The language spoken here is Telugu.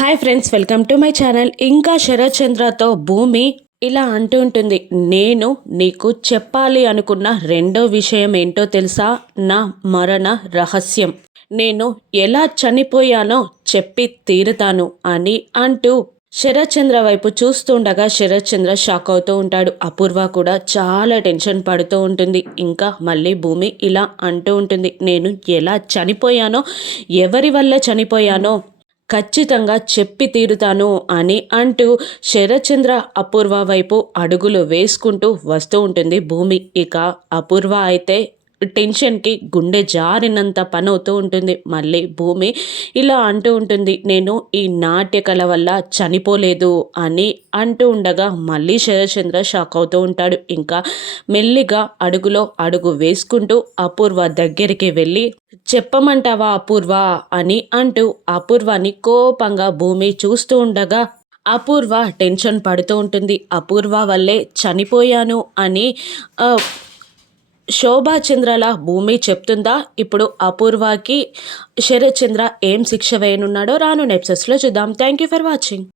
Hi friends, welcome to my channel. ఇంకా శరత్ చంద్రతో భూమి ఇలా అంటూ ఉంటుంది, నేను నీకు చెప్పాలి అనుకున్న రెండో విషయం ఏంటో తెలుసా? నా మరణ రహస్యం. నేను ఎలా చనిపోయానో చెప్పి తీరుతాను అని అంటూ శరత్ చంద్ర వైపు చూస్తుండగా శరత్ చంద్ర షాక్ అవుతూ ఉంటాడు. అపూర్వ కూడా చాలా టెన్షన్ పడుతూ ఉంటుంది. ఇంకా మళ్ళీ భూమి ఇలా అంటూ ఉంటుంది, నేను ఎలా చనిపోయానో, ఎవరి వల్ల చనిపోయానో ఖచ్చితంగా చెప్పి తీరుతాను అని అంటూ శరత్చంద్ర అపూర్వ వైపు అడుగులు వేసుకుంటూ వస్తూ ఉంటుంది భూమి. ఇక అపూర్వ అయితే టెన్షన్కి గుండె జారినంత పని అవుతూ ఉంటుంది. మళ్ళీ భూమి ఇలా అంటూ ఉంటుంది, నేను ఈ నాట్యకళ వల్ల చనిపోలేదు అని అంటూ ఉండగా మళ్ళీ శరత్చంద్ర షాక్ అవుతూ ఉంటాడు. ఇంకా మెల్లిగా అడుగులో అడుగు వేసుకుంటూ అపూర్వ దగ్గరికి వెళ్ళి, చెప్పమంటావా అపూర్వ అని అంటూ అపూర్వని కోపంగా భూమి చూస్తూ ఉండగా అపూర్వ టెన్షన్ పడుతూ ఉంటుంది. అపూర్వ వల్లే చనిపోయాను అని శోభాచంద్రల భూమి చెప్తుందా? ఇప్పుడు అపూర్వకి శరత్చంద్ర ఏం శిక్ష వేయనున్నాడో రాను ఎపిసోడ్స్లో చూద్దాం. Thank you for watching.